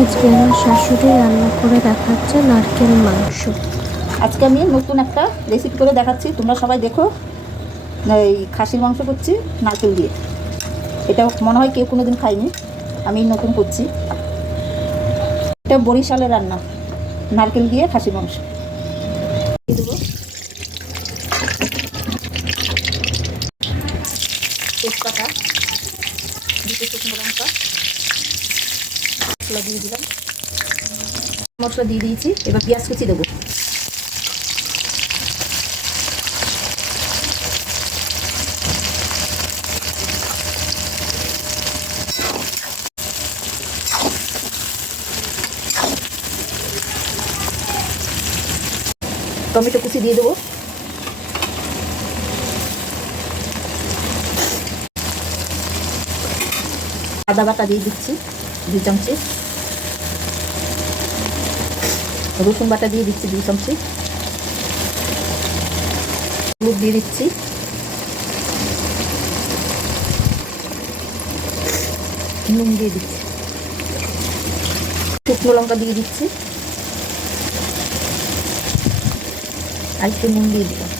আজকে আমার শাশুড়ি রান্না করে দেখাচ্ছে নারকেল মাংস। আজকে আমি নতুন একটা রেসিপি করে দেখাচ্ছি, তোমরা সবাই দেখো। এই খাসির মাংস করছি নারকেল দিয়ে। এটা মনে হয় কেউ কোনো দিন খায়নি, আমি নতুন করছি। এটা বরিশালের রান্না, নারকেল দিয়ে খাসির মাংস। দিয়ে দেবো তেজপাতা, দুটো শুকনো লঙ্কা, মশলা দিয়ে দিলাম, মশলা দিয়ে দিয়েছি। এবার পেঁয়াজ কুচি দেবো। টমেটো কুচি দিয়ে দেবো। আদা বাটা দিয়ে দিচ্ছি 2 চামচি, রসুন বাটা দিয়ে দিচ্ছি 2 চামচি, হলুদ দিয়ে দিচ্ছি, নুন দিয়ে দিচ্ছি, শুকনো লঙ্কা দিয়ে দিচ্ছি, আর একটু নুন দিয়ে দিলাম।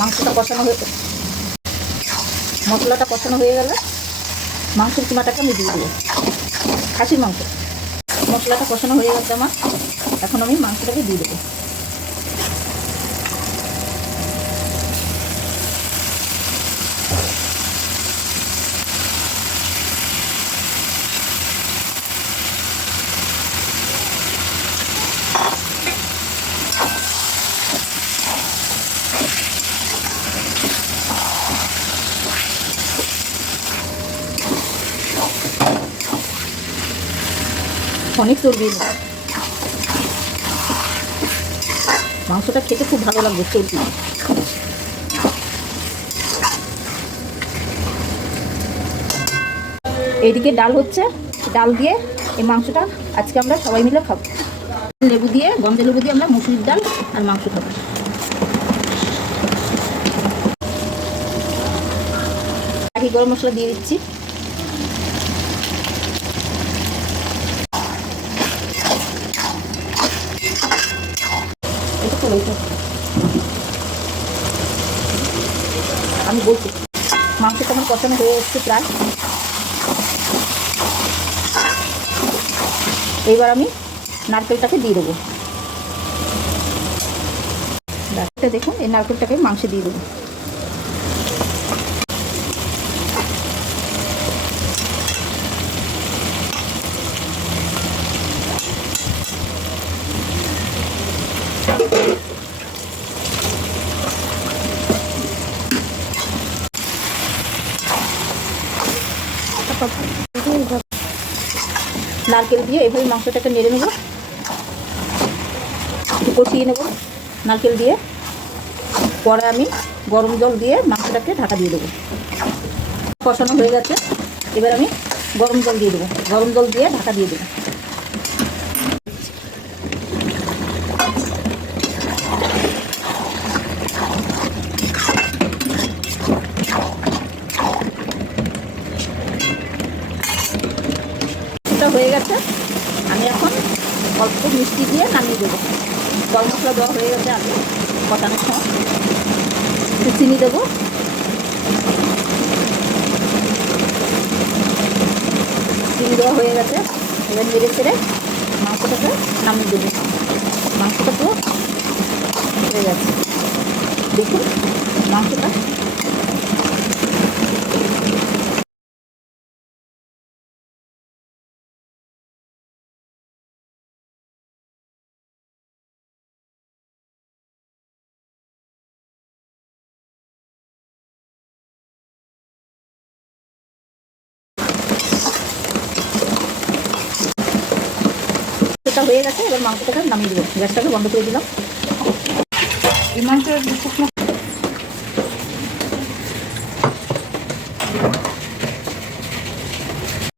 মাংসটা কষানো হয়ে মশলাটা কষানো হয়ে গেলে মাংসের কিমাটাকে আমি দিয়ে দেবো। খাসির মাংস মশলাটা কষানো হয়ে গেছে আমার, এখন আমি মাংসটাকে দিয়ে দেবো। অনেক চর্বি মাংসটা খেতে খুব ভালো লাগবে চর্বি। এইদিকে ডাল হচ্ছে, ডাল দিয়ে এই মাংসটা আজকে আমরা সবাই মিলে খাবো। লেবু দিয়ে, গন্ধে লেবু দিয়ে আমরা মুসুরির ডাল আর মাংস খাবো। গরম মশলা দিয়ে দিচ্ছি, আমি বলছি মাংসটা আমার কষানো হয়ে এসছে প্রায়। এইবার আমি নারকেলটাকে দিয়ে দেবো। দেখুন এই নারকেলটাকে মাংসে দিয়ে দেবো। নারকেল দিয়ে এভাবে মাংসটাকে নেড়ে নেব, একটু কষিয়ে নেব নারকেল দিয়ে। পরে আমি গরম জল দিয়ে মাংসটাকে ঢাকা দিয়ে দেবো। কষানো হয়ে গেছে, এবার আমি গরম জল দিয়ে দেবো। গরম জল দিয়ে ঢাকা দিয়ে দেবো। হয়ে গেছে, আমি এখন অল্প মিষ্টি দিয়ে নামিয়ে দেবো। গরম মশলা দেওয়া হয়ে গেছে আগে কষানোর সময়। একটু চিনি দেবো, চিনি দেওয়া হয়ে গেছে। এবার নেড়ে ছেড়ে মাংসটাকে নামিয়ে দেবো। মাংসটা পুরো হয়ে গেছে, দেখুন মাংসটা। হয়ে গেছে, এবার মাংসটাকে নামিয়ে দেবো। গ্যাসটাকে বন্ধ করে দিলাম। এই মাংসের শুকনো